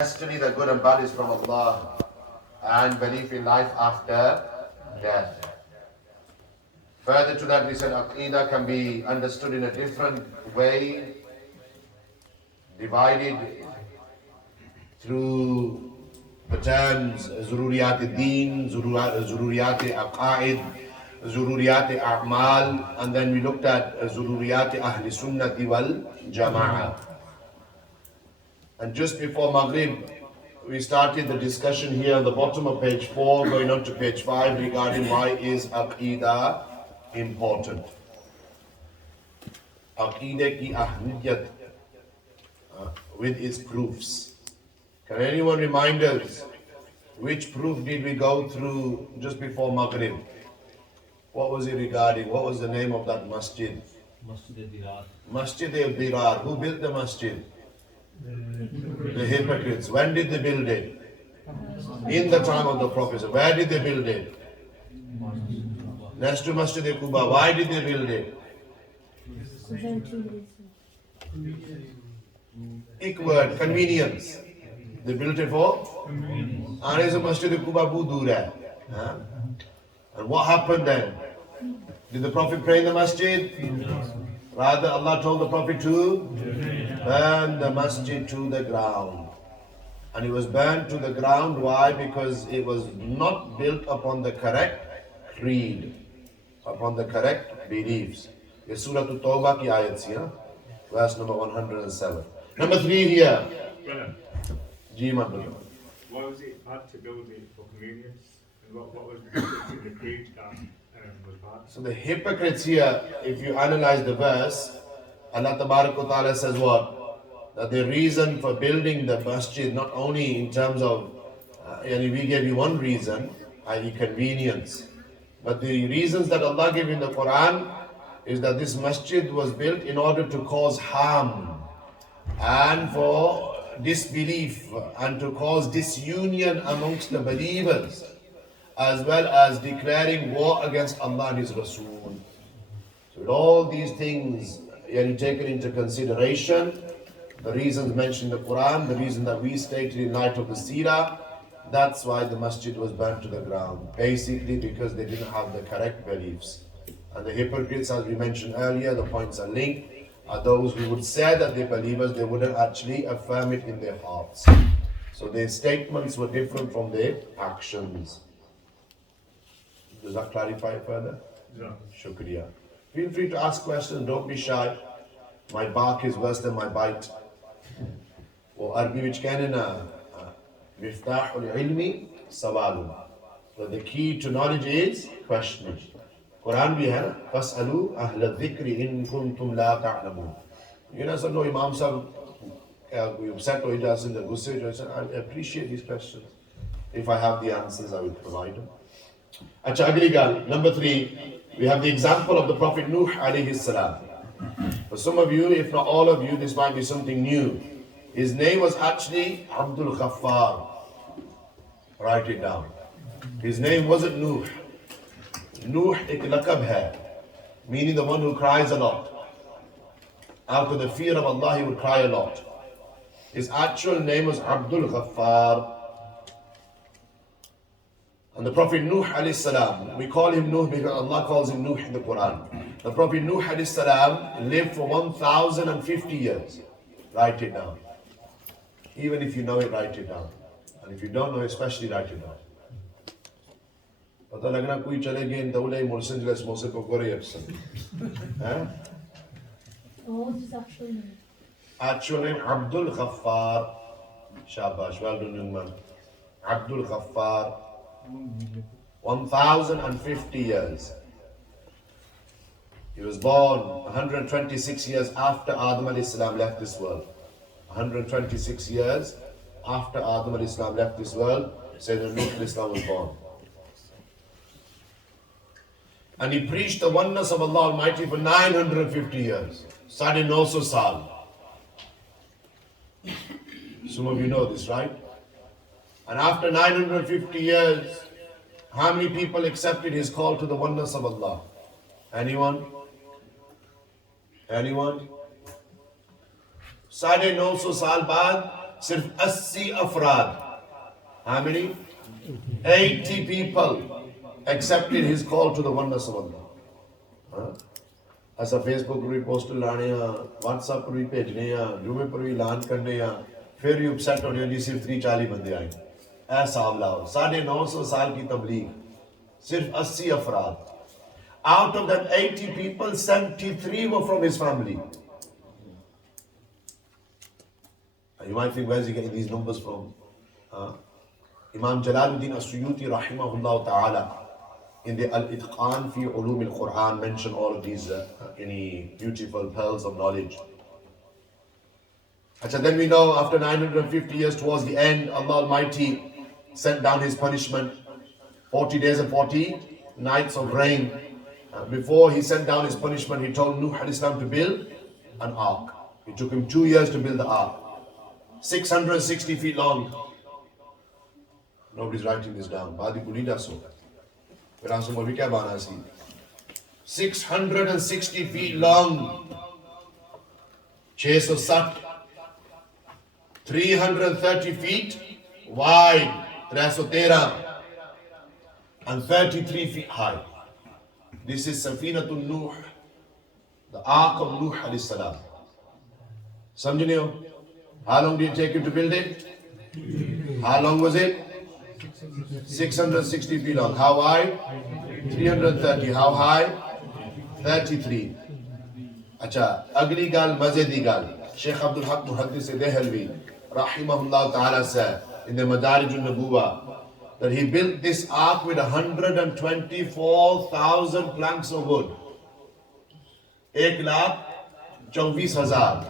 Destiny, the good and bad is from Allah, and belief in life after death. Further to that, we said aqida can be understood in a different way, divided through the terms Zururiyat al-Deen, Zururiyat al-Aqaid, Zururiyat al-A'mal, and then we looked at Zururiyat Ahli Sunnati wal Jama'ah. And just before Maghrib, we started the discussion here on the bottom of page 4, going on to page 5, regarding why is Aqida important. Aqida ki ahmiyat, with its proofs. Can anyone remind us which proof did we go through just before Maghrib? What was it regarding? What was the name of that masjid? Masjid al-Dirar. Who built the masjid? The hypocrites. When did they build it? In the time of the Prophet. Where did they build it? Next to Masjid al-Quba. Why did they build it? Ik word, convenience. They built it for? And it's a Masjid al-Quba dur hai. And what happened then? Did the Prophet pray in the masjid? Rather, Allah told the Prophet to burn the masjid to the ground. And it was burned to the ground. Why? Because it was not built upon the correct creed, upon the correct beliefs. It's Surah At-Tawbah ki ayat here, verse number 107. Number 3 here. Ji Madhur. Why was it bad to build it for convenience? And what was the creed that was bad? So the hypocrites here, if you analyze the verse, Allah Ta'ala says what? That the reason for building the masjid, not only in terms of, we gave you one reason, i.e. convenience, but the reasons that Allah gave in the Quran is that this masjid was built in order to cause harm and for disbelief and to cause disunion amongst the believers, as well as declaring war against Allah and His Rasul. So with all these things taken into consideration, the reasons mentioned in the Quran, the reason that we stated in light of the Seerah, that's why the masjid was burnt to the ground. Basically because they didn't have the correct beliefs. And the hypocrites, as we mentioned earlier, the points are linked, are those who would say that they're believers, they wouldn't actually affirm it in their hearts. So their statements were different from their actions. Does that clarify it further? Yeah. Shukriya. Feel free to ask questions, don't be shy. My bark is worse than my bite. Or Arabi which कहने Miftahul ilmi sawalun. But the key to knowledge is questioning. Quran bhi hai na, fas'alu ahla dhikri in kuntum la ta'lamun. You know, so no Imam sahab upset or he doesn't, I appreciate these questions. If I have the answers, I will provide them. Acha, agli gal, number 3, we have the example of the Prophet Nuh alayhi salam. For some of you, if not all of you, this might be something new. His name was actually Abdul Ghaffar. Write it down. His name wasn't Nuh. Nuh ek lakab hai, meaning the one who cries a lot. Out of the fear of Allah, he would cry a lot. His actual name was Abdul Ghaffar. And the Prophet Nuh alayhi salam, we call him Nuh because Allah calls him Nuh in the Quran. The Prophet Nuh alayhi salam lived for 1,050 years. Write it down. Even if you know it, write it down. And if you don't know, especially write it down. पता लगना कोई चले गए इन दौले मुर्शिद जैसे मौसे को करे अक्सर, हैं? What is his actual name? Actual name Abdul Ghaffar. Shabash, well done, young man. Abdul Ghaffar. 1,050 years. He was born 126 years after Adam alayhi salam left this world. 126 years after Adam alayhi salam left this world, Sayyidina Nuh alayhi salam was born. And he preached the oneness of Allah Almighty for 950 years. Sade 900 saal. Some of you know this, right? And after 950 years, how many people accepted his call to the oneness of Allah? Anyone? Anyone? 950 saal baad, Sirf 80 afraad. How many? 80 people accepted his call to the oneness of Allah. Huh? ऐसा Facebook पर भी post लाने हैं, WhatsApp पर भी भेजने हैं, जुमे पर भी ऐलान करने हैं, फिर भी अपसेट होने हैं जी सिर्फ 3-40 बंदे आए। ऐसा लाओ 950 साल की तबलीग, सिर्फ 80 अफराद। Out of that 80 people, 73 were from his family. You might think, where is he getting these numbers from? Imam Jalaluddin As-Suyuti rahimahullah ta'ala in the Al-Itqan fi Ulum al-Quran mention all of these any beautiful pearls of knowledge. Achha, then we know after 950 years towards the end, Allah Almighty sent down his punishment, 40 days and 40 nights of rain. Before he sent down his punishment, he told Nuh alayhi salam to build an ark. It took him 2 years to build the ark. 660 feet long. Nobody's writing this down. Badi Punida so. 660 feet long. 660. 330 feet wide. 313. And 33 feet high. This is Safinatul Nuh, the Ark of Nuh alayhi salam. Samjhne? How long did it take him to build it? How long was it? 660 feet long. How wide? 330. How high? 33. Acha, agli gal, mazedi gal. Sheikh Abdul Haq Muhaddis Dehelvi, rahimahullah ta'ala said in the Madarij al-Nabuwat, that he built this ark with 124,000 planks of wood. 1,24,000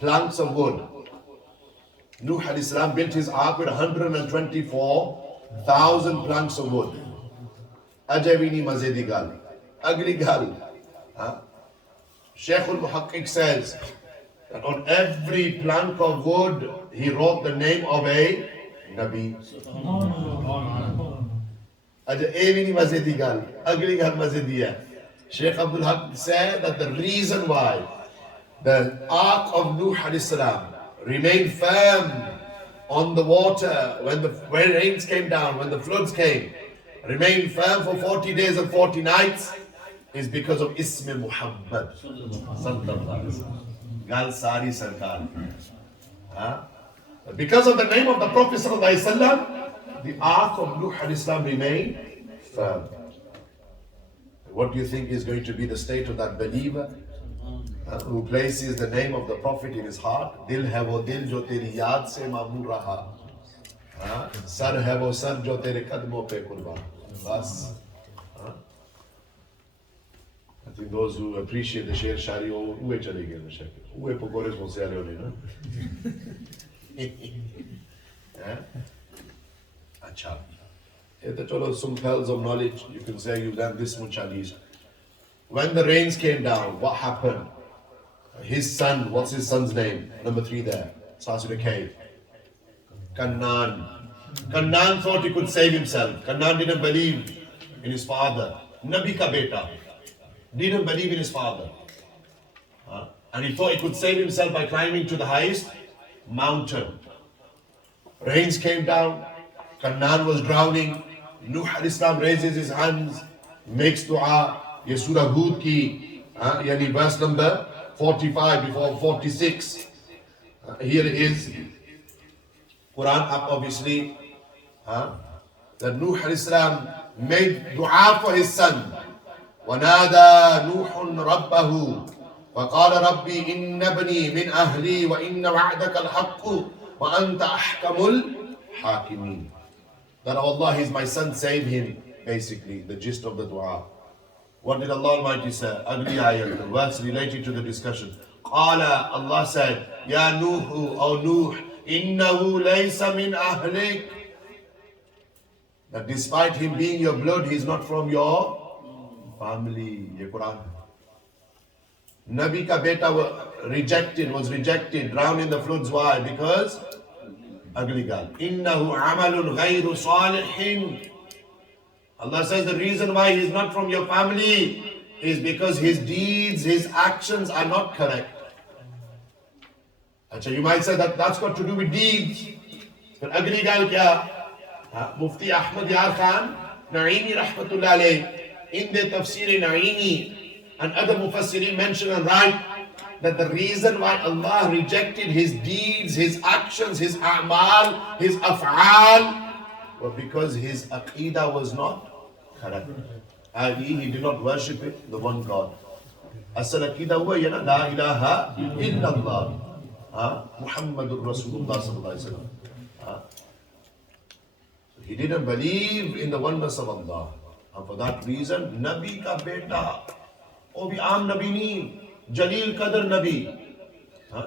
planks of wood. Nuh alayhi salam built his ark with 124,000 planks of wood. Ajavini mazedi gal. Agli gal. Shaykh al-Muhaqqiq says that on every plank of wood he wrote the name of a Nabi. Aja evini mazedi gal. Agli gal mazedi hai. Shaykh Abdul Haq said that the reason why the ark of Nuh alayhi salam remained firm on the water when rains came down, when the floods came, remained firm for 40 days and 40 nights, is because of Ism Muhammad. Gal Sari Sarkar. Because of the name of the Prophet ﷺ, the ark of Nuh alayhi salam remained firm. What do you think is going to be the state of that believer who places the name of the Prophet in his heart? Dil hai wo dil jo teri yaad se mamur raha. Sar hai wo sar jo tere kadmon pe qurban. Bas. I think those who appreciate the Sher Shari, uwe chale gaye na shakil. Uwe pokore se aale hone na. Acha. Some pearls of knowledge, you can say you've done this much at least. When the rains came down, what happened? His son, what's his son's name? Number 3 there. Starts with a K. Kannan. Kannan thought he could save himself. Kannan didn't believe in his father. Nabi ka beta. Didn't believe in his father. And he thought he could save himself by climbing to the highest mountain. Rains came down. Kannan was drowning. Nuh alayhi salam raises his hands, makes dua. Ye Surah Hud ki, yani verse number 45 before 46. Here it is. Quran up obviously. That Nuh alayhi salam made dua for his son. وَنَادَى نُوحٌ رَبَّهُ وَقَالَ رَبِّي إِنَّ بْنِي مِنْ أَهْلِي وَإِنَّ وَعْدَكَ الْحَقُّ وَأَنْتَ أَحْكَمُ الْحَاكِمِينَ. That Allah, He's my son, save him. Basically, the gist of the dua. What did Allah Almighty say? Ugly ayat, the words related to the discussion. Qala, Allah said, Ya Nuhu, O Nuh, innahu laysa min ahlik. That despite him being your blood, he's not from your family. Ye Quran. Nabi ka beta was rejected, drowned in the floods. Why? Because ugly gal. Innahu amalun ghayru salihin. Allah says the reason why he's not from your family is because his deeds, his actions are not correct. Achha, you might say that that's got to do with deeds. But agli gal kya? Mufti Ahmad Yar Khan, Naini Rahmatullah alayh, in the Tafsir Naini and other Mufassirin mention and write that the reason why Allah rejected his deeds, his actions, his a'mal, his af'al, was because his aqida was not correct. I.e., he did not worship it, the one God. Asal aqida huwa yana la ilaha illallah. Muhammadur Rasulullah sallallahu alaihi wasallam. He didn't believe in the oneness of Allah. And for that reason, Nabi ka beta, oh bhi aam Nabi nahi, Jalil Qadr Nabi.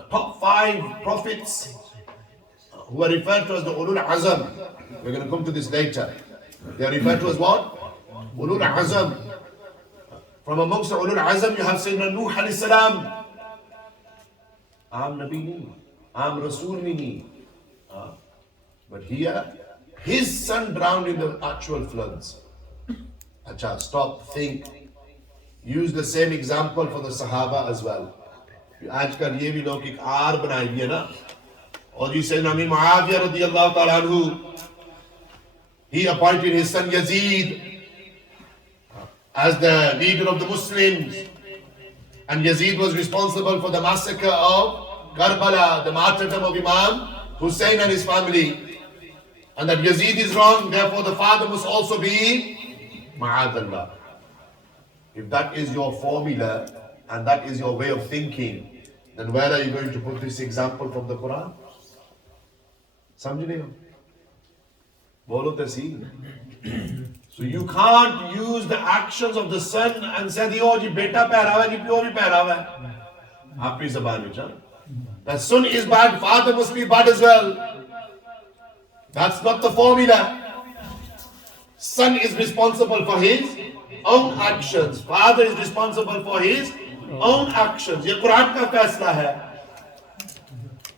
Top 5 prophets who are referred to as the Ulul Azam. We're going to come to this later. They are referred to as what? Ulul Azam. From amongst the Ulul Azam, you have Sayyidina Nuh alayhi salam. Aam Nabi nahi, aam Rasul nahi. But here, his son drowned in the actual floods. Acha, stop, think. Use the same example for the Sahaba as well. आजकल ये भी लोग एक are बनाई है ना, और जी सैयदना अमीर मुआविया रदियल्लाहु ताला अन्हु, he appointed his son Yazid as the leader of the Muslims, and Yazid was responsible for the massacre of Karbala, the martyrdom of Imam Hussein and his family, and that Yazid is wrong, therefore the father must also be Ma'adallah. If that is your formula and that is your way of thinking, then where are you going to put this example from the Quran? Samjh nahi ho? Bolo tasi. So you can't use the actions of the son and say, oh ji beta pehrawa hai, ji pyo bhi pehrawa hai. Aapni zaban vich, huh? That son is bad, father must be bad as well. That's not the formula. Son is responsible for his own actions. Father is responsible for his own actions. Ye Quran ka faisla hai.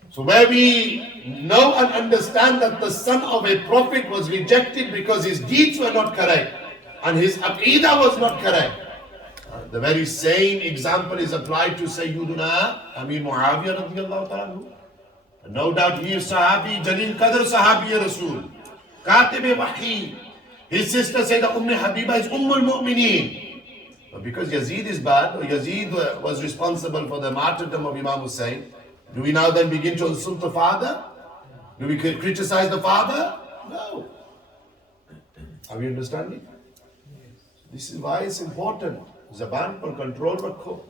So where we know and understand that the son of a prophet was rejected because his deeds were not correct and his aqeedah was not correct, the very same example is applied to Sayyiduna Amir Muawiyah radiyallahu ta'ala. No doubt he is Sahabi, Jalil Qadr Sahabi Rasul, Katib Wahi. His sister Sayyidah Habiba is Ummul Mu'mineen. But because Yazid is bad, or Yazid was responsible for the martyrdom of Imam Hussein, do we now then begin to insult the father? Do we criticize the father? No. Are we understanding? This is why it's important. Zaban par control rakho.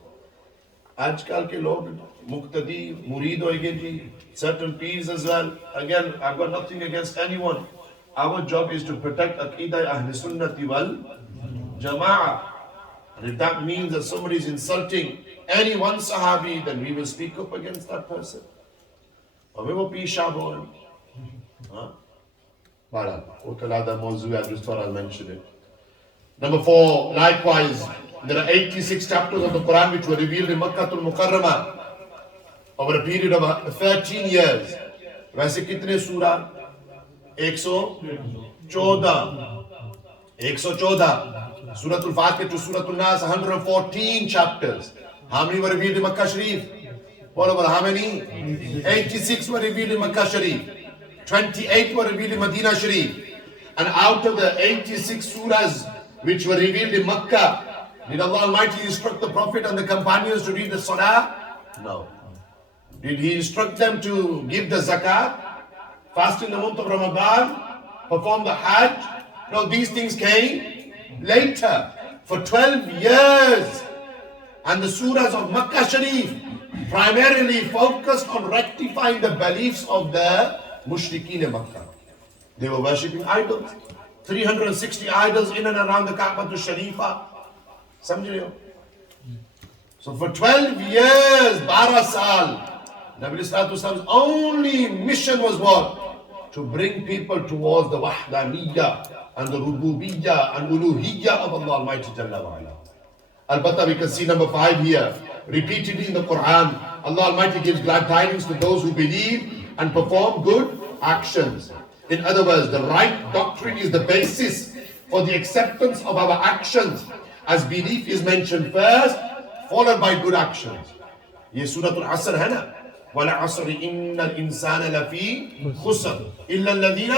Aajkal ke log muqtadi, murid hoenge ji, certain peers as well. Again, I've got nothing against anyone. Our job is to protect Aqeedah Ahl Sunnati wal Jama'ah. And if that means that somebody is insulting any one Sahabi, then we will speak up against that person. Or we will be shabon. I just thought I'll mention it. Number 4, likewise, there are 86 chapters of the Quran which were revealed in Makkah al-Mukarramah over a period of 13 years. वैसे कितने सूरा? 114. Suratul Fatih to Suratul Nas, 114 chapters. How many were revealed in Makkah Sharif? What over how many? 86 were revealed in Makkah Sharif. 28 were revealed in Medina Sharif. And out of the 86 surahs which were revealed in Makkah, did Allah Almighty instruct the Prophet and the companions to read the Salah? No. Did He instruct them to give the Zakat, fast in the month of Ramadan, perform the Hajj? No, these things came later. For 12 years. And the surahs of Makkah Sharif primarily focused on rectifying the beliefs of the mushrikeen in Makkah. They were worshipping idols. 360 idols in and around the Kaaba to Sharifa. Samjhe? So for 12 years, 12 saal, Nabi Sallallahu only mission was what? To bring people towards the Wahdaniyya and the Rububiyyah and Uluhiyyah of Allah Almighty Jalla wa Ala. Al-Bata, we can see number 5 here. Repeatedly in the Quran, Allah Almighty gives glad tidings to those who believe and perform good actions. In other words, the right doctrine is the basis for the acceptance of our actions, as belief is mentioned first, followed by good actions. Ye Suratul Asr hai na? وَالْعَصْرِ إِنَّ الْإِنسَانَ لَفِي خُسْرٍ إِلَّا الَّذِينَ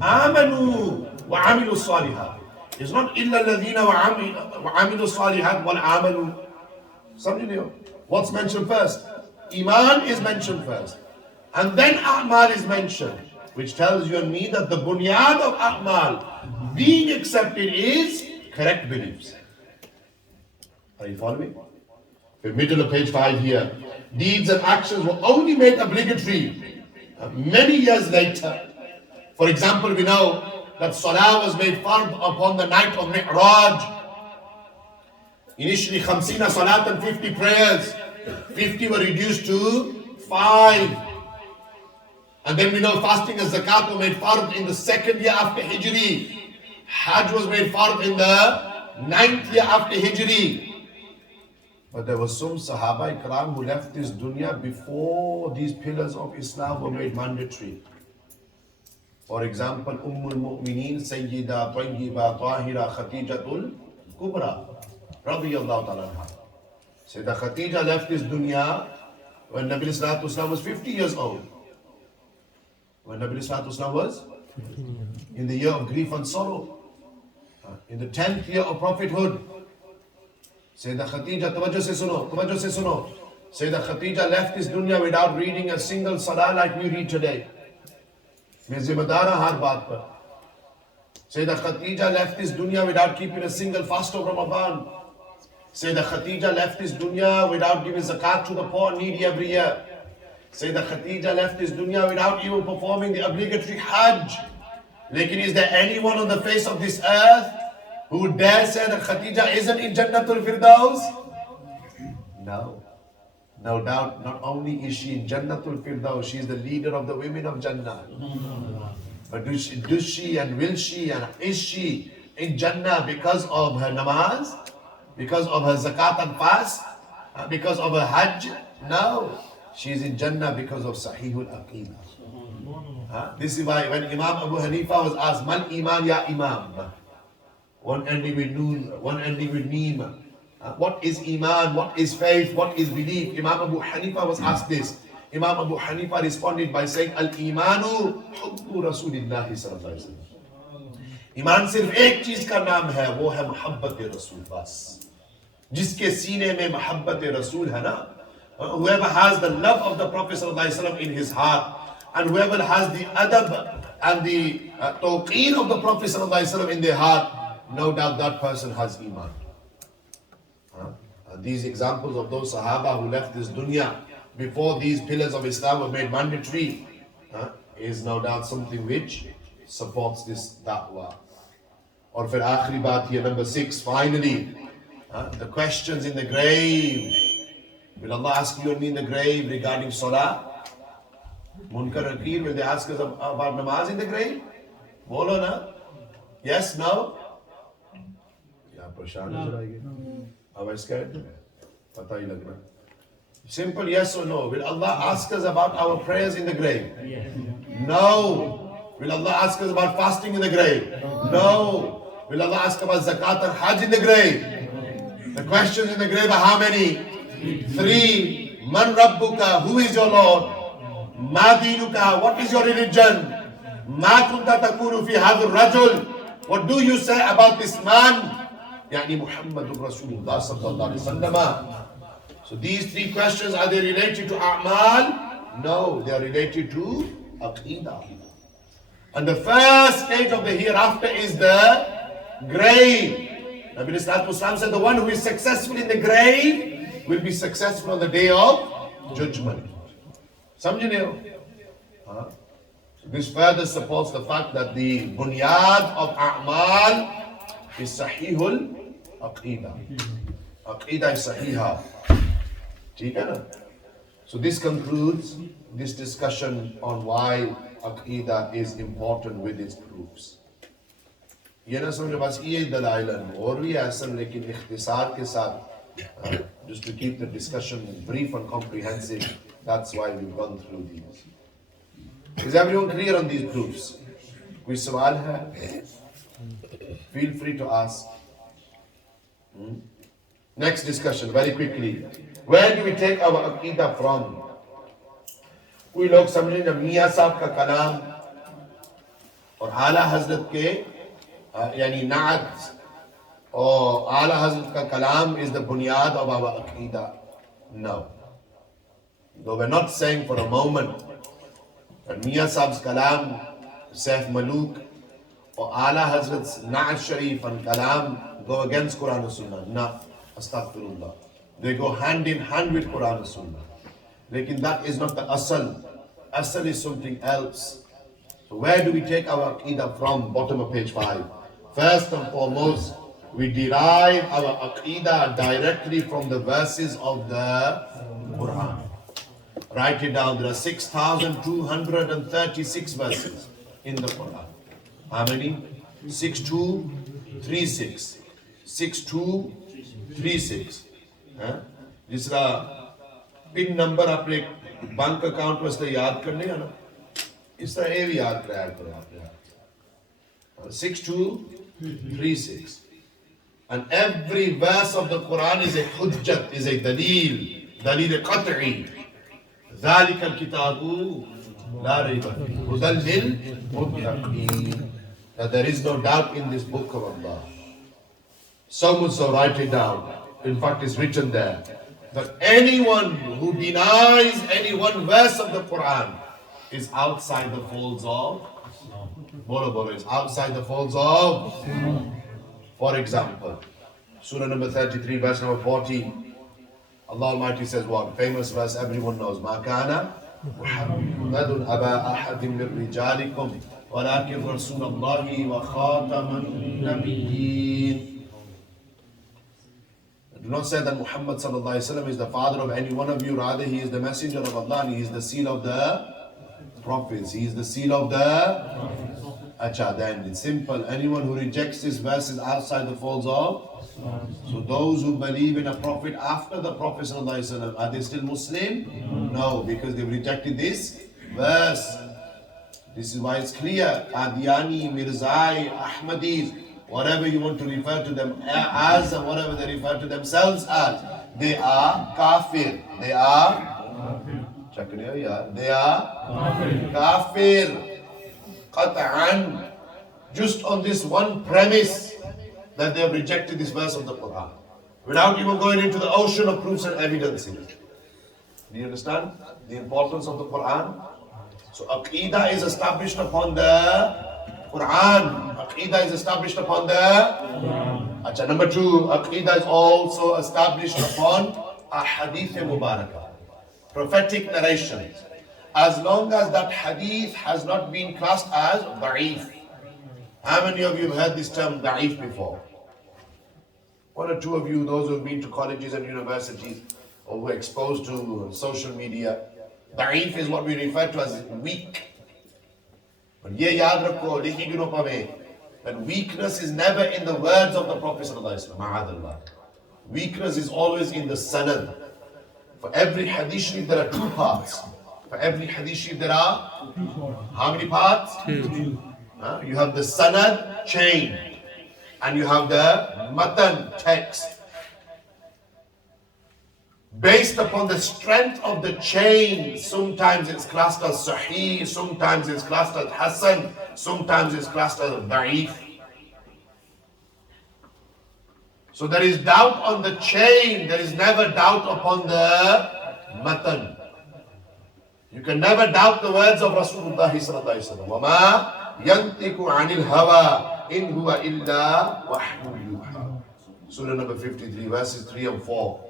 آمَنُوا وَعَمِلُوا الصَّالِحَاتِ. It's not إِلَّا الَّذِينَ وَعَمِلُوا الصَّالِحَاتِ وَالْعَمَلُوا. Something new. What's mentioned first? Iman is mentioned first. And then A'mal is mentioned, which tells you and me that the bunyad of A'mal being accepted is correct beliefs. Are you following? The middle of page 5 here. Deeds and actions were only made obligatory many years later. For example, we know that Salah was made fard upon the night of Mi'raj. Initially, 50 salat and 50 prayers. 50 were reduced to 5. And then we know fasting and zakat were made fard in the 2nd year after Hijri. Hajj was made fard in the 9th year after Hijri. But there were some Sahaba Ikram who left this dunya before these pillars of Islam were made mandatory. For example, Ummul Mu'mineen Sayyida Tayyiba Tahira Khatijatul Kubra radiyallahu ta'ala anha. Sayyidah Khatija left this dunya when Nabi Sallallahu Alaihi Wasallam was 50 years old. When Nabi Sallallahu Alaihi Wasallam was in the year of grief and sorrow, in the 10th year of prophethood. Sayyidah Khatija, tawajjuh se suno. Sayyidah Khatija left this dunya without reading a single salah like we read today. Main zimmadar har baat par. Sayyidah Khatija left this dunya without keeping a single fast of Ramadan. Sayyidah Khatija left this dunya without giving zakat to the poor and needy every year. Sayyidah Khatija left this dunya without even performing the obligatory Hajj. Lekin is there anyone on the face of this earth who would dare say that Khatija isn't in Jannatul Firdaus? No. No doubt, not only is she in Jannatul Firdaus, she is the leader of the women of Jannah. But does she and will she and is she in Jannah because of her namaz? Because of her zakat and fast? Because of her hajj? No. She is in Jannah because of Sahihul Aqida. This is why when Imam Abu Hanifa was asked, Man Iman Ya Imam? One ending with Noon, one ending with Neem. What is Iman? What is faith? What is belief? Imam Abu Hanifa was asked this. Imam Abu Hanifa responded by saying, Al-Imanu Hubbu Rasulillahi Sallallahu Alaihi Wasallam. Iman sirf ek cheez ka naam hai, wo hai Muhabbat Rasul bas. Jiske seene mein Muhabbat Rasul hai na, whoever has the love of the Prophet Sallallahu Alaihi Wasallam in his heart, and whoever has the adab and the tawqeen of the Prophet Sallallahu Alaihi Wasallam in their heart, no doubt that person has Iman. These examples of those Sahaba who left this dunya before these pillars of Islam were made mandatory is no doubt something which supports this da'wah. Or for akhri baat here, number 6, finally, the questions in the grave. Will Allah ask you and me in the grave regarding Salah? Munkar and Nakir, will they ask us about namaz in the grave? Bolo na? Yes, no? Yeah, Prashant. Am I scared? Pata hi lag raha. Simple yes or no. Will Allah ask us about our prayers in the grave? No. Will Allah ask us about fasting in the grave? No. Will Allah ask about zakat and hajj in the grave? The questions in the grave are how many? 3. Man Rabbuka, who is your Lord? Ma dinuka, what is your religion? Ma kunta takunu fi hadhur rajul, what do you say about this man? Yani Muhammadur Rasulullah sallallahu alaihi wasallam. So these 3 questions, are they related to A'mal? No, they are related to Aqida. And the first stage of the hereafter is the grave. Nabi Sallallahu Alaihi Wasallam said the one who is successful in the grave will be successful on the day of judgment. Samjhe ho? This further supports the fact that the bunyad of A'mal is Sahihul Aqida. Aqida is Sahiha. So this concludes this discussion on why Aqida is important with its proofs. ये ना समझो बस ये दलाइल हैं और भी ऐसा लेकिन इख्तिसार के साथ just to keep the discussion brief and comprehensive, that's why we've gone through these. Is everyone clear on these proofs? कोई सवाल है? Feel free to ask. Next discussion very quickly. Where do we take our Aqeedah from? कोई लोग समझे जब मियाँ साहब का कलाम और आला हजरत के यानी नात और आला हजरत का कलाम is the bunyad of our aqida. No. Though we're not saying for a moment that Miya Saab's kalam, Saif Maluk, or Ala Hazrat's Na'at Sharif and kalam go against Quran and Sunnah. No. Astaghfirullah. They go hand in hand with Quran and Sunnah. Lekin that is not the asal. Asal is something else. So where do we take our aqeedah from? Bottom of page 5. First and foremost, we derive our aqeedah directly from the verses of the Quran. Write it down. There are 6,236 verses in the Quran. How many? 6236. 6236. जिसका pin number अपने bank account वास्ते याद करने है ना इस तरह ये भी याद कराया करो आपने 6236 and every verse of the Quran is a hujjat, is a dalil qat'i. ذلك الكتاب لا ريب فيه هدى للمتقين. That there is no doubt in this book of Allah. So much so write it down. In fact, it's written there that anyone who denies any one verse of the Quran is outside the folds of Bolo is outside the folds of. For example, Surah number 33, verse number 14. Allah Almighty says what? Famous verse everyone knows. ما كان محمد أبا أحد من رجالكم ولكن رسول الله وخاتم النبيين. Do not say that Muhammad sallallahu alaihi wasallam is the father of any one of you. Rather, he is the messenger of Allah and he is the seal of the prophets. He is the seal of the Acha. Then it's simple. Anyone who rejects this verse is outside the folds of. So those who believe in a prophet after the Prophet sallallahu alaihi wasallam, are they still Muslim? No, because they've rejected this verse. This is why it's clear. Qadiani, Mirzai, Ahmadis, whatever you want to refer to them as and whatever they refer to themselves as, they are kafir. They are kafir. Qat'an. Just on this one premise that they have rejected this verse of the Quran. Without even going into the ocean of proofs and evidences. Do you understand the importance of the Quran? So aqeedah is established upon the Quran. Aqeedah is established upon the Quran. Achha, number 2, aqeedah is also established upon ahadith mubarakah, prophetic narrations. As long as that hadith has not been classed as da'if. How many of you have heard this term da'if before? One or two of you, those who have been to colleges and universities or who are exposed to social media. Da'if is what we refer to as weak. But ye yaad rakho, likhi ki no pave, that weakness is never in the words of the Prophet sallallahu alaihi wasallam. Weakness is always in the sanad. For every hadith sharif there are 2 parts. For every hadith sharif there are how many parts? 2. You have the sanad, chain, and you have the matan, text. Based upon the strength of the chain, sometimes it's classed as sahih, sometimes it's classed as hasan, sometimes it's classed as da'if. So there is doubt on the chain, there is never doubt upon the matan. You can never doubt the words of Rasulullah sallallahu alaihi wasallam. وَمَا يَنْتِقُ عَنِ الْهَوَىٰ إِنْ هُوَ إِلَّا وَحْيٌ يُوحَىٰ. Surah number 53, verses 3 and 4.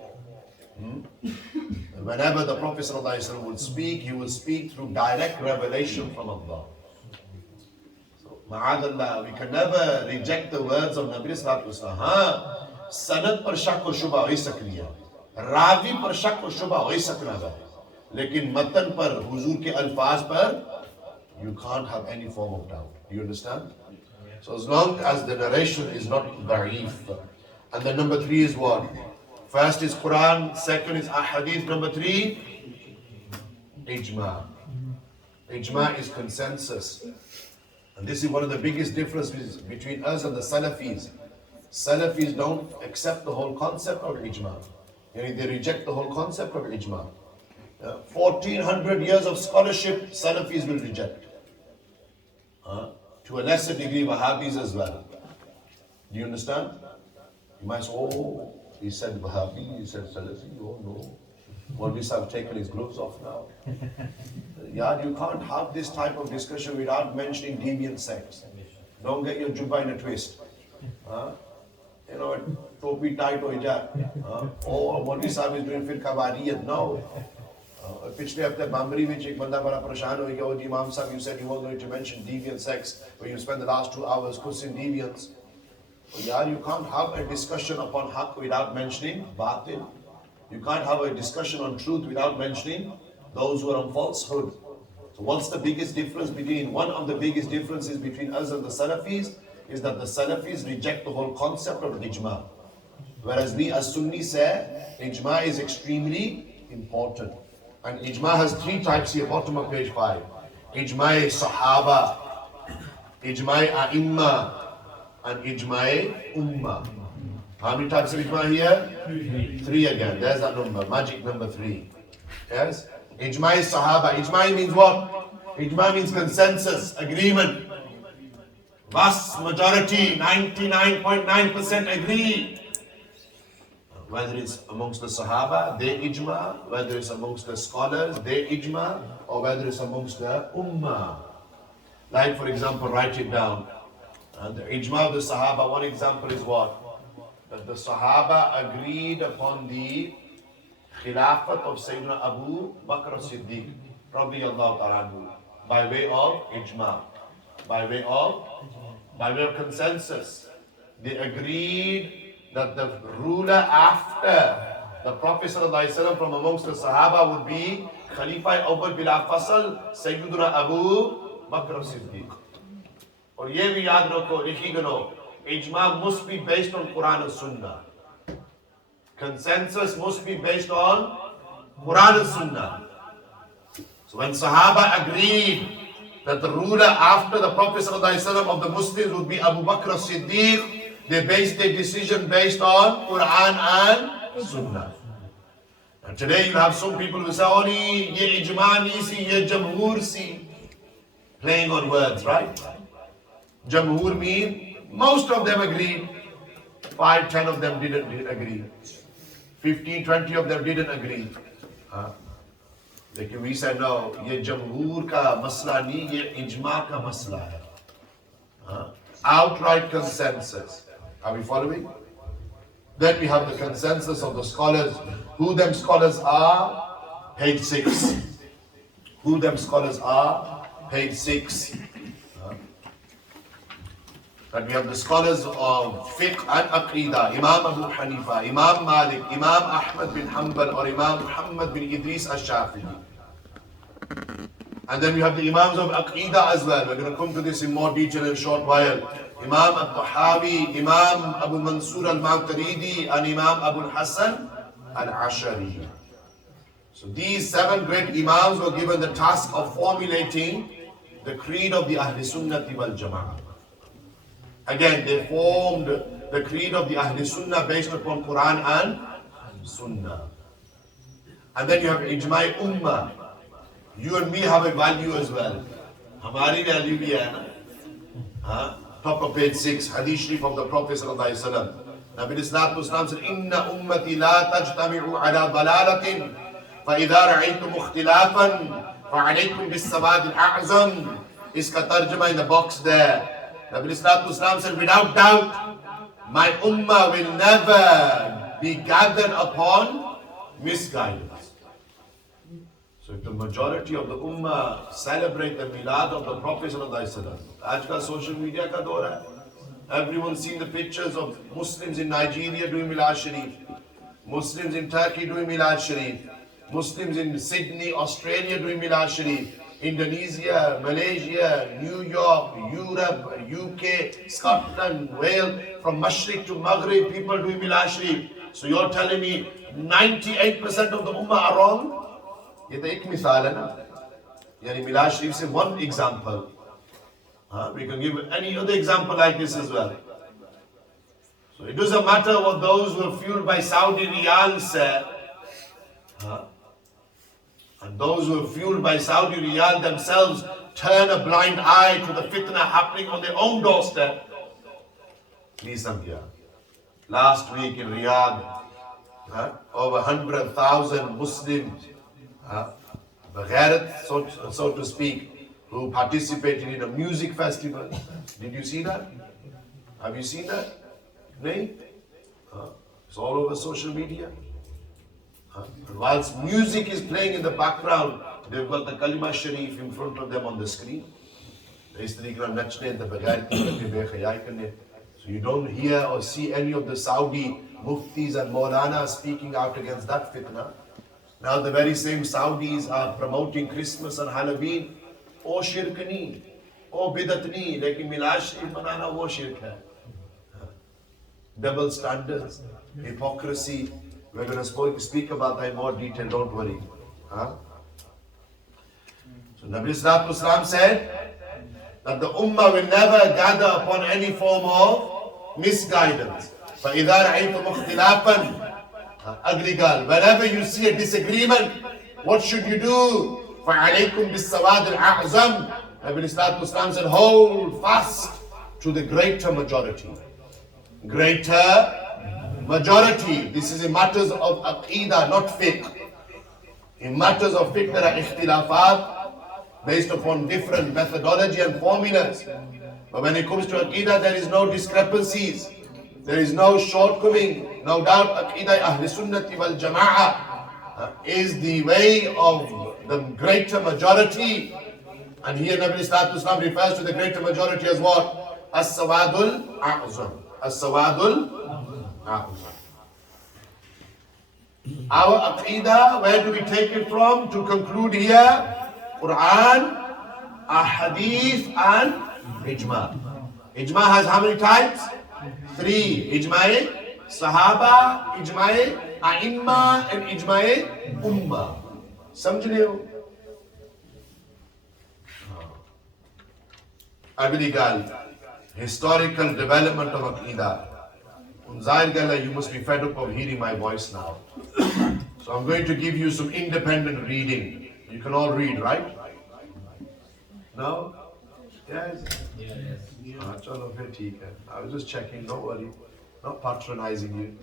Whenever the Prophet ﷺ would speak, he will speak through direct revelation from Allah. So, ma'adallah, we can never reject the words of Nabi Sallallahu Alaihi Wasallam. Sanad par shak ko shubha ho sakti hai, ravi par shak ko shubha ho sakta hai, lekin matan par, huzur ke alfaz par, you can't have any form of doubt. Do you understand? So as long as the narration is not da'if. And then number 3 is what? First is Quran, second is ahadith, number 3, ijma. Ijma is consensus. And this is one of the biggest differences between us and the Salafis. Salafis don't accept the whole concept of ijma. They reject the whole concept of ijma. 1400 years of scholarship, Salafis will reject. To a lesser degree, Wahhabis as well. Do you understand? You might say, oh, he said Wahhabi, he said Salafi, oh no. Maulvi Sahib taken his gloves off now. Yeah, you can't have this type of discussion without mentioning deviant sects. Don't get your jubba in a twist. You know, topi tight ho ja. Oh, Maulvi Sahib is doing firqa wariyat. No. पिछले हफ्ते बामरी में एक बंदा बड़ा परेशान हो गया, जी इमाम साहब, you said you were going to mention deviant sects, but you spent the last 2 hours cursing deviants. Yeah, you can't have a discussion upon haqq without mentioning batil. You can't have a discussion on truth without mentioning those who are on falsehood. So what's the biggest difference between, one of the biggest differences between us and the Salafis is that the Salafis reject the whole concept of ijma. Whereas we as Sunni say, ijma is extremely important. And ijma has 3 types here, bottom of page 5. Ijma sahaba, ijma a'imma, and ijma ummah. How many types of ijma here? 3 again. There's that number, magic number 3. Yes? Ijma sahaba. Ijma means what? Ijma means consensus, agreement. Vast majority, 99.9% agree. Whether it's amongst the Sahaba, their ijma, whether it's amongst the scholars, their ijma, or whether it's amongst the ummah. Like for example, write it down. And the ijma of the Sahaba, one example is what? That the Sahaba agreed upon the Khilafat of Sayyidina Abu Bakr as-Siddiq, radiyallahu ta'ala anhu, by way of ijma, by way of consensus. They agreed that the ruler after the Prophet ﷺ from amongst the Sahaba would be Khalifa Awwal bila Fasal, Sayyidina Abu Bakr as-Siddiq. Or ye bhi yaad rakho, likhi gano, ijma must be based on Quran and Sunnah. Consensus must be based on Quran and Sunnah. So when Sahaba agreed that the ruler after the Prophet ﷺ of the Muslims would be Abu Bakr as-Siddiq, they based their decision based on Quran and Sunnah. And today you have some people who say, oh, ye ijma nahi si, ye jamhoor si. Playing on words, right? Jamhoor mean most of them agreed. 5, 10 of them didn't agree. 15, 20 of them didn't agree. Like we said, no, ye jamhoor ka masla nahi, ye ijma ka masla hai. Outright consensus. Are we following? Then we have the consensus of the scholars. Who them scholars are? Page 6. Who them scholars are? Page 6. Then we have the scholars of fiqh and aqida. Imam Abu Hanifa, Imam Malik, Imam Ahmad bin Hanbal, or Imam Muhammad bin Idris al-Shafi'i. And then we have the Imams of aqida as well. We're going to come to this in more detail in a short while. Imam al-Tahawi, Imam Abu Mansur al-Maturidi, and Imam Abu Hassan al-Ashari. So these 7 great Imams were given the task of formulating the creed of the Ahl Sunnati wal Jama'ah. Again, they formed the creed of the Ahl Sunnah based upon Quran and Sunnah. And then you have Ijma Ummah. You and me have a value as well. Hamari value bhi hai na? Top of page 6, Hadith Sharif of the Prophet sallallahu alaihi wasallam. Nabi Sallallahu alaihi wasallam said, "Inna ummati la tajtami'u ala dalalatin, fa idha ra'aytum ikhtilafan, fa alaykum bis sawad al-a'zam." Iska tarjuma in the box there. Nabi Sallallahu alaihi wasallam said, without doubt, my ummah will never be gathered upon misguidance. So if the majority of the ummah celebrate the milad of the Prophet sallallahu alaihi wasallam, aaj ka social media ka daur hai. Everyone's seen the pictures of Muslims in Nigeria doing milad sharif, Muslims in Turkey doing milad sharif, Muslims in Sydney, Australia doing milad sharif, Indonesia, Malaysia, New York, Europe, UK, Scotland, Wales, from Mashriq to Maghrib, people doing milad sharif. So you're telling me 98% of the ummah are wrong? ये तो एक मिसाल है ना, यानी मिलाद शरीफ से one example. We can give any other example like this as well. So it doesn't matter what those who are fueled by Saudi riyal say. And those who are fueled by Saudi Riyal themselves turn a blind eye to the fitna happening on their own doorstep. Please samjha. Last week in Riyadh, over 100,000 Muslims, Baghairat, so to speak, who participated in a music festival. Did you see that? Have you seen that? No? It's all over social media. And whilst music is playing in the background, they've got the Kalima Sharif in front of them on the screen. So you don't hear or see any of the Saudi muftis and Maulana speaking out against that fitna. Now the very same Saudis are promoting Christmas and Halloween. Oh shirk nahi, oh bidat nahi, lekin milad sharif manana wo shirk hai. Double standards, hypocrisy. We're going to speak about that in more detail, don't worry. So Nabi Sallallahu Alaihi Wasallam said that the Ummah will never gather upon any form of misguidance. فَإِذَا رَأَيْتُمُ اخْتِلَافًا أَغْرِقَالْ. Whenever you see a disagreement, what should you do? فَعَلَيْكُمْ بِالسَّوَادِ الْأَعْظَمِ. Nabi Sallallahu Alaihi Wasallam said, hold fast to the greater majority. Greater majority. This is in matters of aqida, not fiqh. In matters of fiqh, there are ikhtilafat based upon different methodology and formulas. But when it comes to aqida, there is no discrepancies. There is no shortcoming. No doubt, aqida Ahl Sunnati wal Jama'ah is the way of the greater majority. And here Nabi Sallallahu Alaihi Wasallam refers to the greater majority as what? As-Sawadul A'zam. As-Sawadul Our aqeedah, where do we take it from? To conclude here, Quran, Ahadith and Ijma. Ijma has how many types? 3. Ijma Sahaba, Ijma A'imma and Ijma Ummah. Samjh liye ho? Agli gal, historical development of aqeedah. You must be fed up of hearing my voice now. So I'm going to give you some independent reading. You can all read, right? No? Yes? Yes. I was just checking, don't worry. Not patronizing you.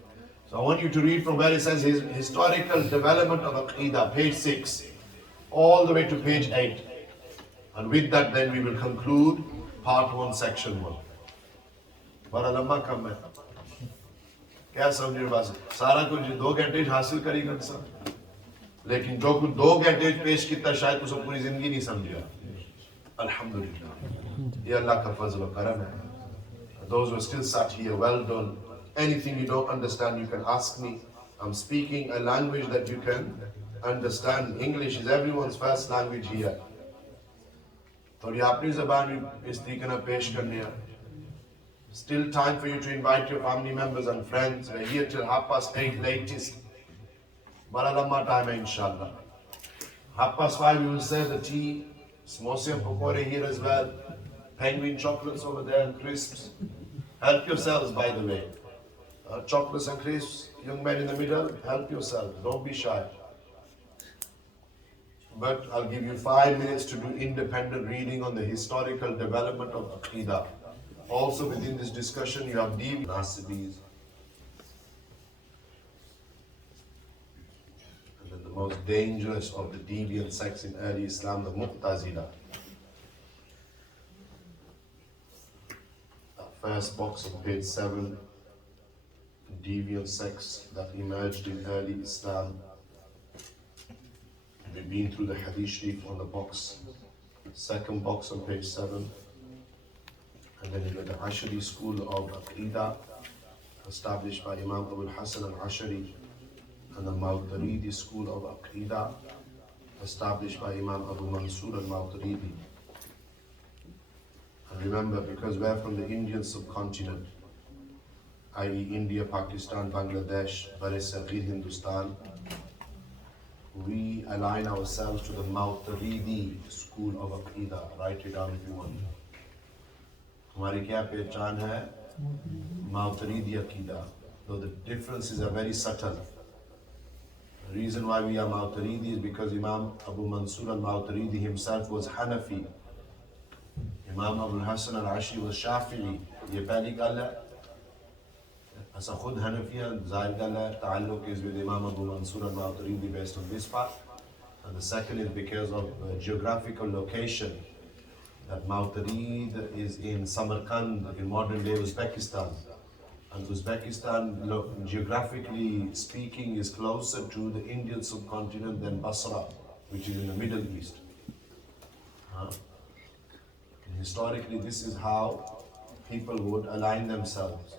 So I want you to read from where it says historical development of aqeedah, page 6, all the way to page 8. And with that then we will conclude part 1, section 1. Bada lamba kam hai. क्या समझे बात सारा कुछ 2 घंटे हासिल करेगा इंसान लेकिन जो कुछ 2 घंटे पेश किया शायद तुझे पूरी जिंदगी नहीं समझा अल्हम्दुलिल्लाह ये अल्लाह का फजल और करम है those who are still sat here well done anything you don't understand you can ask me I'm speaking a language that you can understand English is everyone's first language here तो ये अपनी ज़बान इस तरीके ना पेश करने Still time for you to invite your family members and friends. We're here till 8:30 latest. Bada lamba time hai inshallah. 5:30 we will serve the tea. Samosa and pakore here as well. Penguin chocolates over there and crisps. Help yourselves by the way. Chocolates and crisps. Young men in the middle, help yourselves. Don't be shy. But I'll give you 5 minutes to do independent reading on the historical development of aqeedah. Also within this discussion you have deep Nasibis. And then the most dangerous of the deviant sects in early Islam, the Mu'tazila. First box on page 7, deviant sects that emerged in early Islam. We've been through the Hadith Sharif on the box. Second box on page 7. And then you got the Ashari school of Aqeedah, established by Imam Abu al-Hasan al-Ashari, and the Mawturidi school of Aqeedah, established by Imam Abu Mansur al-Mawturidi. And remember, because we're from the Indian subcontinent, i.e. India, Pakistan, Bangladesh, Bar-e-Saghir, Hindustan, we align ourselves to the Mawturidi school of Aqeedah. Write it down if you want. हमारी क्या पहचान है माउतरीदी अकीदा though the differences are very subtle The reason why we are Maturidi is because Imam Abu Mansur al-Maturidi himself was Hanafi. Imam Abu Hassan al-Ashri was Shafi'i. ये पहली गल है. ऐसा खुद हनफियाँ ज़ाहिर गल है. ताल्लुक is with Imam Abu Mansur al-Maturidi based on this part. And the second is because of geographical location. That Mauterid is in Samarkand, in modern day Uzbekistan. And Uzbekistan, geographically speaking, is closer to the Indian subcontinent than Basra, which is in the Middle East. And historically, this is how people would align themselves.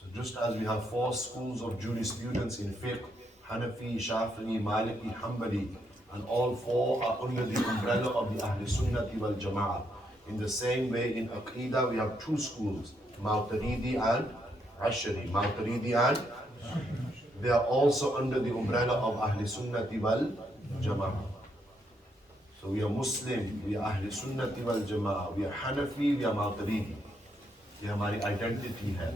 So just as we have 4 schools of jurisprudence in fiqh, Hanafi, Shafi'i, Maliki, Hanbali, and all 4 are under the umbrella of the Ahl Sunnati wal Jama'ah. In the same way, in aqida, we have 2 schools, Maturidi and Ashari. Maturidi and they are also under the umbrella of Ahl Sunnati wal Jama'ah. So we are Muslim, we are Ahl Sunnati wal Jama'ah, we are Hanafi, we are Maturidi. ये हमारी identity है,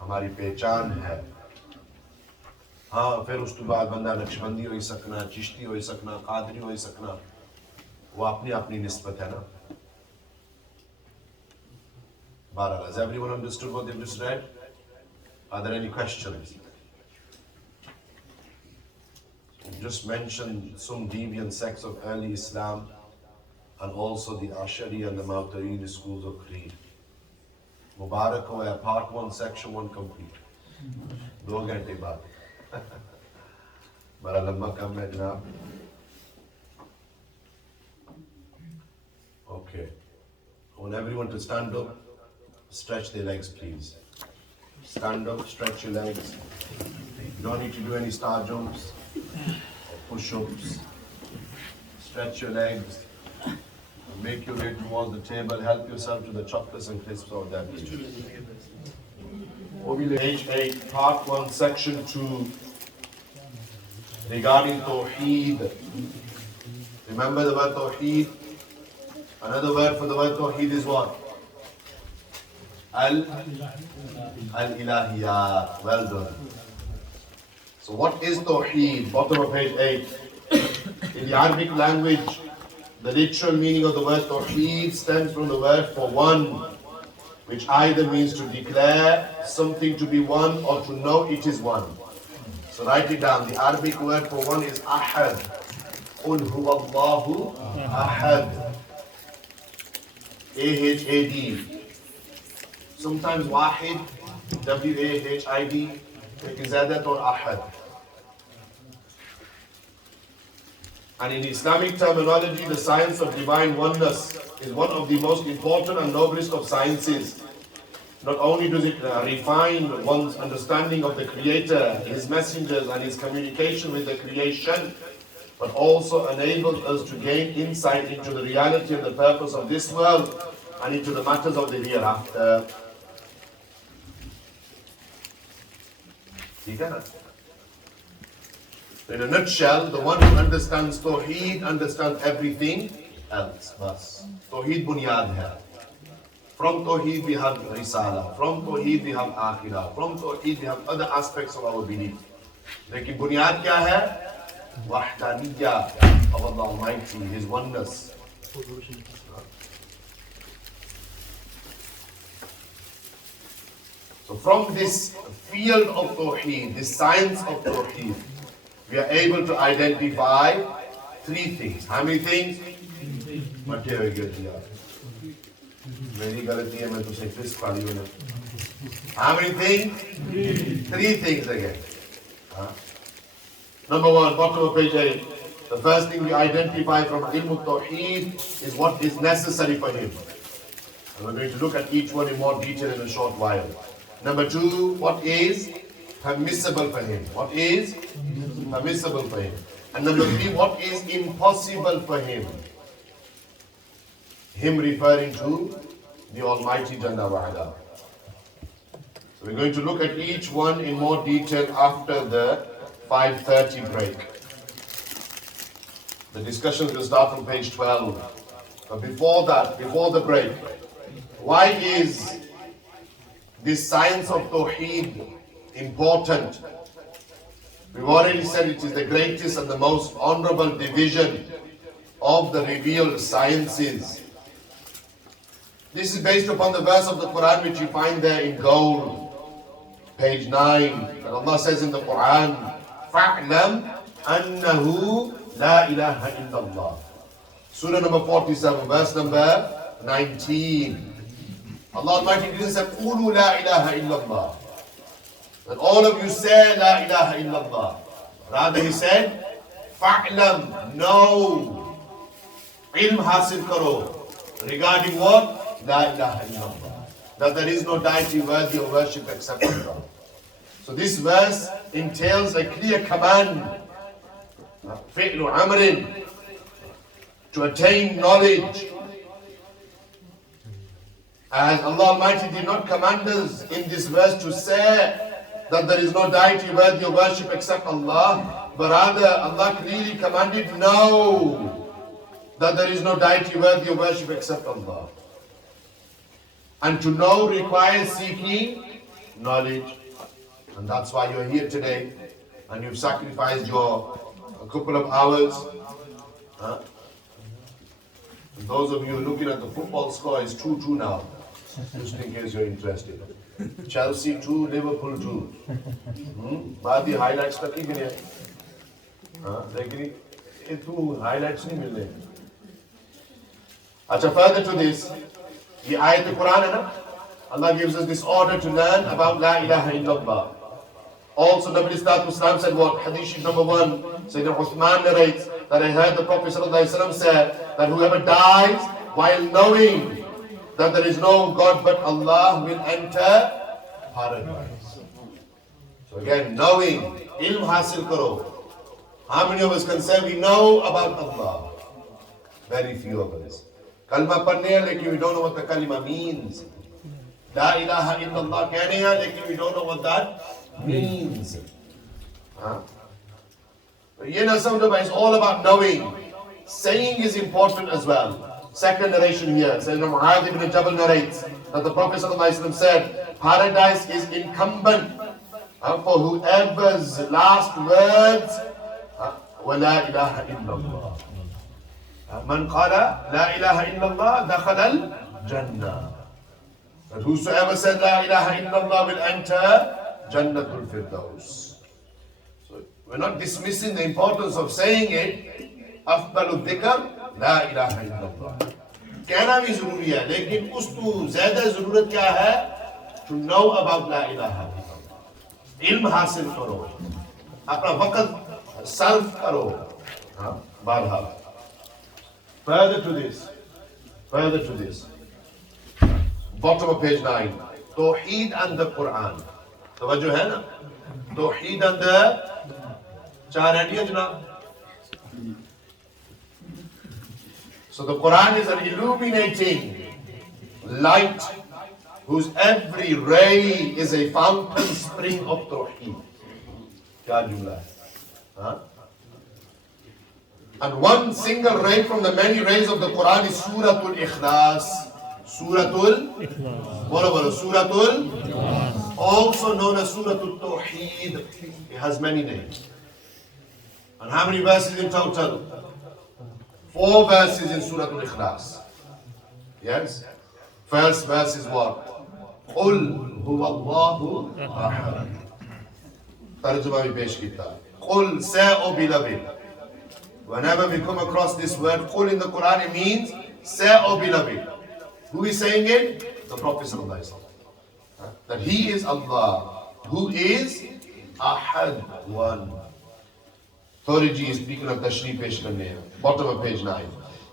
हमारी पहचान है. हाँ, फिर उसके बाद बंदा नक्शबंदी हो सकना, चिश्ती हो सकना, कादरी हो सकना, वो अपनी अपनी निस्बत है ना. Barakallah. Has everyone understood what they've just read? Are there any questions? We've just mentioned some deviant sects of early Islam and also the Ashari and the Maturidi schools of creed. Mubarak ho hai, part 1, section 1 complete. 2 घंटे बाद. बड़ा लंबा काम है जनाब. Okay. I want everyone to stand up. Stretch their legs, please. Stand up, stretch your legs. You don't need to do any star jumps or push-ups. Stretch your legs. Make your way towards the table. Help yourself to the chocolates and crisps over there. Page 8, part 1, section 2. Regarding Tawheed. Remember the word Tawheed? Another word for the word Tawheed is what? Al-Ilahiyat. Well done. So what is Tawheed? Bottom of page 8. In the Arabic language, the literal meaning of the word Tawheed stems from the word for one, which either means to declare something to be one or to know it is one. So write it down. The Arabic word for one is Ahad. Qul huwa Allahu Ahad. A-H-A-D. Sometimes Wahid, W-A-H-I-D, Zadat or Ahad. And in Islamic terminology, the science of divine oneness is one of the most important and noblest of sciences. Not only does it refine one's understanding of the Creator, His messengers, and His communication with the creation, but also enables us to gain insight into the reality and the purpose of this world and into the matters of the hereafter. In a nutshell, the one who understands Tawheed understands everything else. Bas. Tawheed bunyad hai. From Tawheed we have Risala. From Tawheed we have Aqida. From Tawheed we have other aspects of our belief. Lekin bunyad kya hai? Wahdaniyya of Allah Almighty, His oneness. So from this field of Tawheed, this science of Tawheed, we are able to identify 3 things. How many things? How many things? 3 things again. Number 1, bottom of page 8. The first thing we identify from Ilm Tawheed is what is necessary for him. And we're going to look at each one in more detail in a short while. Number 2, what is permissible for him? What is permissible for him? And number 3, what is impossible for him? Him referring to the Almighty Jalla wa'ala. So we're going to look at each one in more detail after the 5:30 break. The discussion will start from page 12. But before that, before the break, why is this science of Tawheed important. We've already said it is the greatest and the most honorable division of the revealed sciences. This is based upon the verse of the Quran which you find there in gold, page 9. And Allah says in the Quran, فَاعْلَمْ أَنَّهُ لَا إِلَهَ إِلَّا اللَّهِ. Surah number 47, verse number 19. Allah Almighty didn't say, قُولُوا لَا إِلَهَ إِلَّا اللَّهِ. That all of you say, La ilaha illallah. Rather he said, فَاعْلَمْ, know, ilm hasil karo. Regarding what? La ilaha illallah. That there is no deity worthy of worship except Allah. So this verse entails a clear command, fi'lu amrin, to attain knowledge. As Allah Almighty did not command us in this verse to say that there is no deity worthy of worship except Allah, but rather Allah clearly commanded, know that there is no deity worthy of worship except Allah. And to know requires seeking knowledge. And that's why you're here today and you've sacrificed a couple of hours. And those of you looking at the football score, is 2-2 now, just in case you're interested. Chelsea 2, Liverpool 2. बाद ये highlights तक ही मिले हाँ लेकिन ये 2 highlights नहीं मिल रहे अच्छा further to this ये आयत Quran है ना Allah gives us this order to learn about La ilaha illallah. Also Nabi Sallallahu Alaihi Wasallam said what? Hadith number 1, Sayyidina Uthman narrates that I heard the Prophet Sallallahu Alaihi Wasallam said that whoever dies while knowing that there is no God but Allah will enter paradise. So again, knowing, ilm hasil karo. How many of us can say we know about Allah? Very few of us. Kalma padne hai, lekin we don't know what the kalima means. La ilaha illallah kehne hai, lekin we don't know what that means. Ye na samjho bhai, it's all about knowing. Saying is important as well. Second narration here, Sayyidina Muhammad ibn Jabal narrates that the Prophet ﷺ said, paradise is incumbent for whoever's last words, وَلَا إِلَهَ إِلَّا اللَّهِ. مَنْ قَالَ لَا إِلَهَ إِلَّا اللَّهِ دَخَلَ الْجَنَّةِ. That whosoever said La ilaha illallah will enter Jannatul Firdaus. So we're not dismissing the importance of saying it. أفضل الذكر لا إله إلا الله. कहना भी जरूरी है, लेकिन उसको ज़्यादा ज़रूरत क्या है? To know about La ilaha illallah. इल्म हासिल करो, अपना वक़्त सर्फ करो. हाँ, बारहा. Further to this. Bottom of page 9. Tawheed and the Quran. तवज्जो है ना? Tawheed and the चार हैडियाँ जनाब. So the Quran is an illuminating light whose every ray is a fountain spring of Tawheed. Kya jumla hai? And one single ray from the many rays of the Quran is Suratul Ikhlas. Suratul, also known as Suratul Tawheed. It has many names. And how many verses in total? 4 verses in Suratul Ikhlas. Yes? First verse is what? قُلْ هُوَ اللَّهُ أَحَدٌ. Tarjuma bhi pesh kita. قُلْ, say, O beloved. Whenever we come across this word قُلْ in the Quran, it means say, O beloved. Who is saying it? The Prophet ﷺ. That he is Allah, who is Ahad, one. Thoriji is speaking of Tashreef pesh karne, bottom of page 9.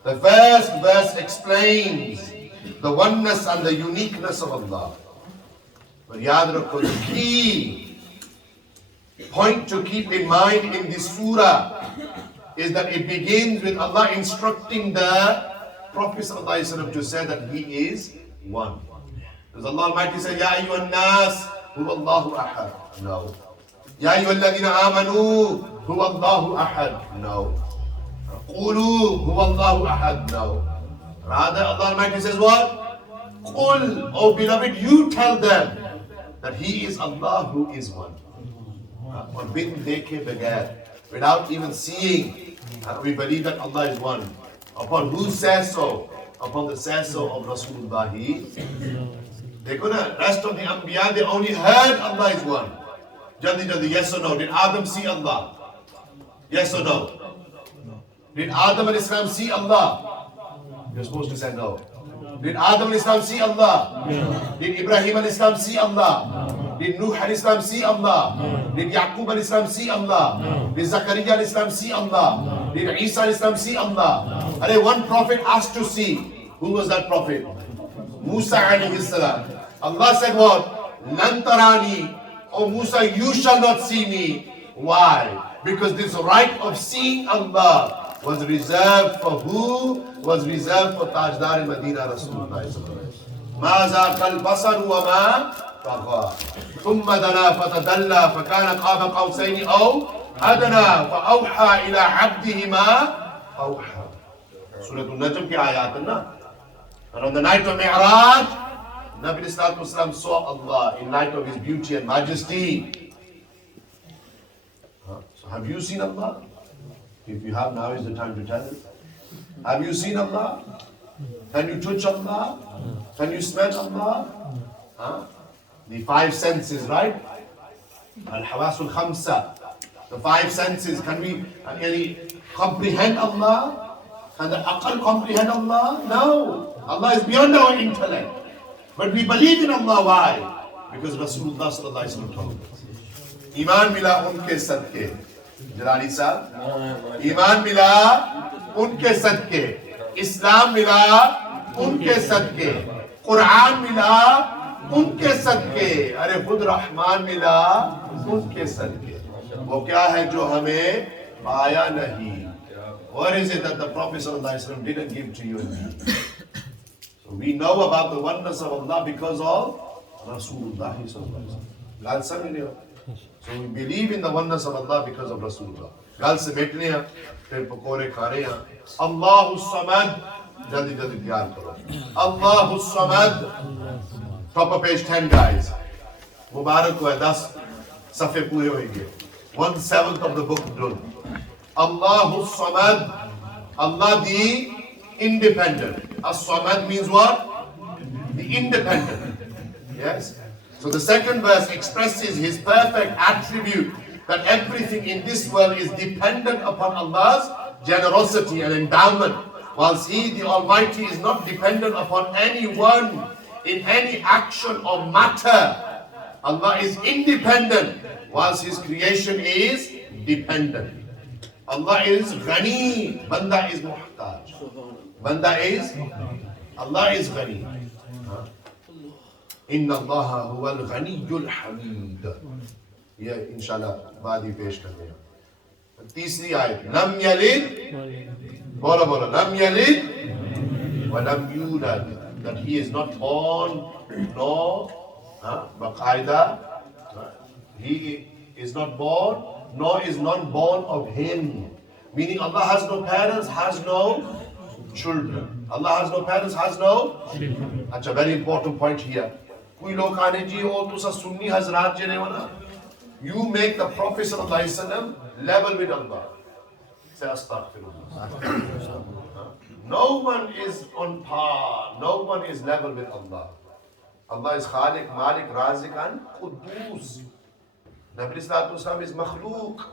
The first verse explains the oneness and the uniqueness of Allah. But yaad rakho, the key point to keep in mind in this surah is that it begins with Allah instructing the Prophet ﷺ to say that he is one. Does Allah Almighty say, Ya ayyuhan nas, huwa Allahu ahad? No. Ya ayyuhal ladhina amanu, huwa Allahu ahad? No. Qulu, huwa Allahu ahad? No. Rather, Allah Almighty says what? Qul, O beloved, you tell them that He is Allah who is one. और बिन देखे बगैर, without even seeing, we believe that Allah is one. Upon who says so? Upon the say so of Rasulullah. देखो ना, rest of the Anbiya, they only heard Allah is one. Jaldi jaldi, yes or no? Did Adam see Allah? Yes or no? Did Adam and Islam see Allah? You're supposed to say no. Did Adam and Islam see Allah? No. Did Ibrahim and Islam see Allah? No. Did Nuh and Islam see Allah? No. Did Yaqub and Islam see Allah? No. Did Zakaria and Islam see Allah? No. Did Isa and Islam see Allah? No. And one prophet asked to see. Who was that prophet? Musa alayhi salam. Allah said what? Lan tarani. Oh Musa, you shall not see me. Why? Because this right of seeing Allah was reserved for who? Was reserved for Tajder in Medina Rasulullah. ما ذاق البصر وما طغى ثم دنا فتدلى فكان قاب قوسين أو أدنى فأوحى إلى عبده ما أوحى. Surah An-Najm की आयत है ना. And on the night of Mi'raj, Nabi Sallallahu Alaihi Wasallam saw Allah in light of His beauty and majesty. So have you seen Allah? If you have, now is the time to tell it. Have you seen Allah? Can you touch Allah? Can you smell Allah? The five senses, right? Al-Hawasul Khamsa. The five senses. Can we really comprehend Allah? Can the Aqal comprehend Allah? No. Allah is beyond our intellect. But we believe in Allah. Why? Because Rasulullah Sallallahu Alaihi Wasallam told us. Iman mila unke sadke. Jalali sahab. Iman mila unke sadke. Islam mila unke sadke. Quran mila unke sadke. Are khud Rahman mila unke sadke. वो क्या है जो हमें पाया नहीं? What is it that the Prophet Sallallahu Alaihi Wasallam didn't give to you and me? So we know about the oneness of Allah because of Rasulullah Sallallahu Alaihi Wasallam. So we believe in the oneness of Allah because of Rasulullah. Gal se बैठने हैं, फिर पकोड़े खा रहे हैं. Allahu Samad, जल्दी जल्दी ध्यान करो. Allahu Samad. Top of page 10, guys. मुबारक हो 10 सफ़े पूरे होंगे. 1/7 of the book done. Allahu Samad. Allah the independent. As-Samad means what? The independent. Yes. So the second verse expresses His perfect attribute that everything in this world is dependent upon Allah's generosity and endowment, whilst He, the Almighty, is not dependent upon anyone in any action or matter. Allah is independent, whilst His creation is dependent. Allah is Ghani, Banda is Muhtaj. Banda is, Allah is Ghani. Inna Allah huwa al-Ghaniyyul Hamid. ये इंशाल्लाह बाद ही पेश कर देगा. तीसरी आयत lump यलिद बोलो बोलो लम यलिद व lump यूलद, that he is not born nor baqaida, he is not born nor is none born of him, meaning Allah has no parents, has no children. Allah has no parents, has no children. That's a very important point here. कोई लोग आने जी हो तो सा सुन्नी हजरात जने वाला. You make the Prophet Sallallahu Alaihi Wasallam level with Allah. Say astaghfirullah. No one is on par. No one is level with Allah. Allah is Khaliq, Malik, Razik and Quddus. Nabi Sallallahu Alaihi Wasallam is Makhluq.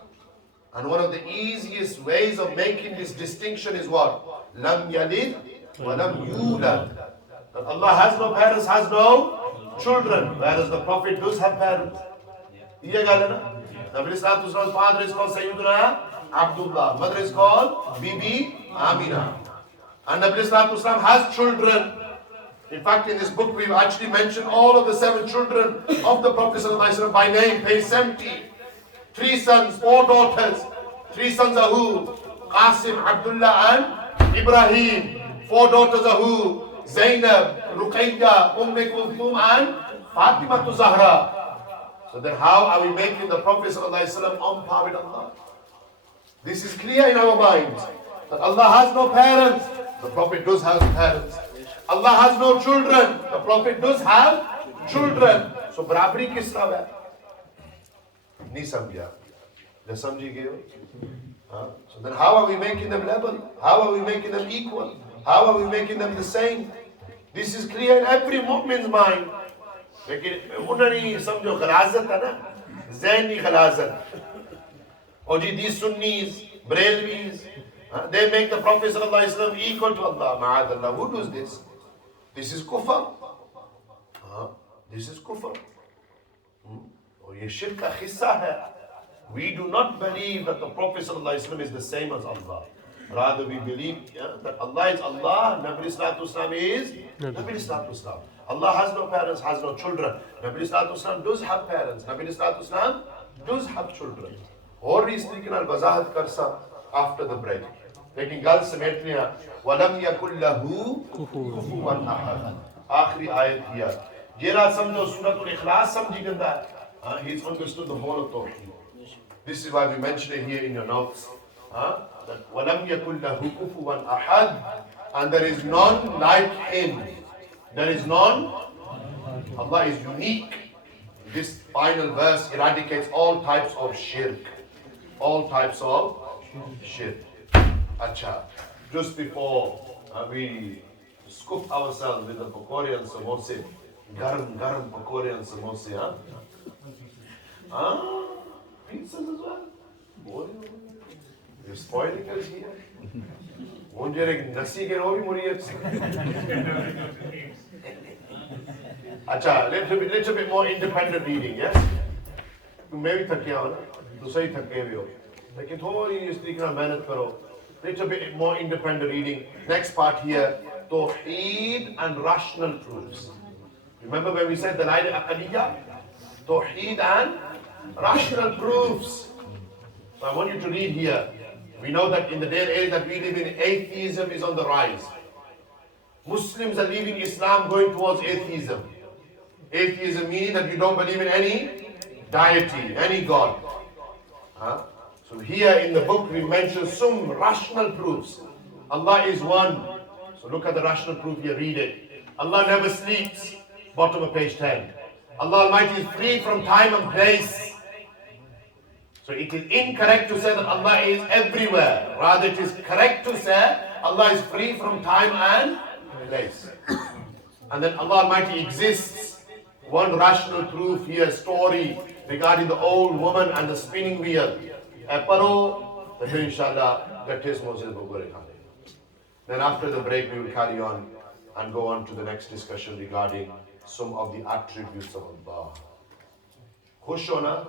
And one of the easiest ways of making this distinction is what? Lam yalid wa lam yulad. That Allah has no parents, has no children, whereas the Prophet does have parents. ये गाल है ना. Nabi Sallallahu Alaihi Wasallam's father is called Sayyiduna Abdullah, mother is called Bibi Amina, and Nabi Sallallahu Alaihi Wasallam has children. In fact, in this book we've actually mentioned all of the 7 children of the Prophet Sallallahu Alaihi Wasallam by name, page 70. 3 sons, 4 daughters. 3 sons are who? Qasim, Abdullah and Ibrahim. 4 daughters are who? Zainab, Ruqayya, Kulthum and Fatima Zahra. So then how are we making the Prophet ﷺ on par with Allah? This is clear in our minds. That Allah has no parents. The Prophet does have parents. Allah has no children. The Prophet does have children. So So barabari kis tarah hai? Nahi samjha. Just samjhi gaye ho? So then how are we making them level? How are we making them equal? How are we making them the same? This is clear in every mu'min's mind. लेकिन उन्होंने समझो खलाजत है ना, ज़हनी खलाजत. और जी these Sunnis, Brelvis, they make the Prophet sallallahu alaihi wasallam equal to Allah. Ma'adallah, who does this? This is kufr. This is kufr. और ये शिर्क का हिस्सा है. We do not believe that the Prophet ﷺ is the same as Allah. Rather, we believe that Allah is Allah, Nabi ﷺ is Nabi ﷺ. Allah has no parents, has no children. Nabi ﷺ does have parents. Nabi ﷺ does have children. और इस तरीके नाल वजाहत कर सा after the break. लेकिन गल समेटने हैं. वलम यकुल लहू कुफुवन अहद. आखिरी आयत हिया. जेरा समझो सूरत इखलास समझी गंदा है. He's understood the whole of Tawheed. This is why we mention it here in your notes. That وَلَمْ يَكُنْ لَهُ كُفُوًا أَحَدٌ, and there is none like him. There is none. Allah is unique. This final verse eradicates all types of shirk. All types of shirk. Acha. Just before we scoop ourselves with the pakori and samosa, garam pakori and samosa. Pizzas as well? You're spoiling us here. Won't you like nasi ke rovi muriyat? Acha, little bit more independent reading, yes? मैं भी थक गया हूँ ना, दूसरा ही थक गए भी हो. लेकिन थोड़ी इस तरीके ना मेहनत करो. Little bit more independent reading. Next part here, Tawheed and rational proofs. Remember when we said the line aqida? Tawheed and rational proofs. So I want you to read here. We know that in the day and age that we live in, atheism is on the rise. Muslims are leaving Islam going towards atheism. Atheism meaning that you don't believe in any deity, any God. So here in the book we mention some rational proofs. Allah is one. So look at the rational proof here, read it. Allah never sleeps. Bottom of page 10. Allah Almighty is free from time and place. So it is incorrect to say that Allah is everywhere. Rather it is correct to say Allah is free from time and place. And then Allah Almighty exists. One rational proof here, story regarding the old woman and the spinning wheel. Paro, then inshallah, that is Moses. Then after the break we will carry on and go on to the next discussion regarding some of the attributes of Allah. Khush ho na?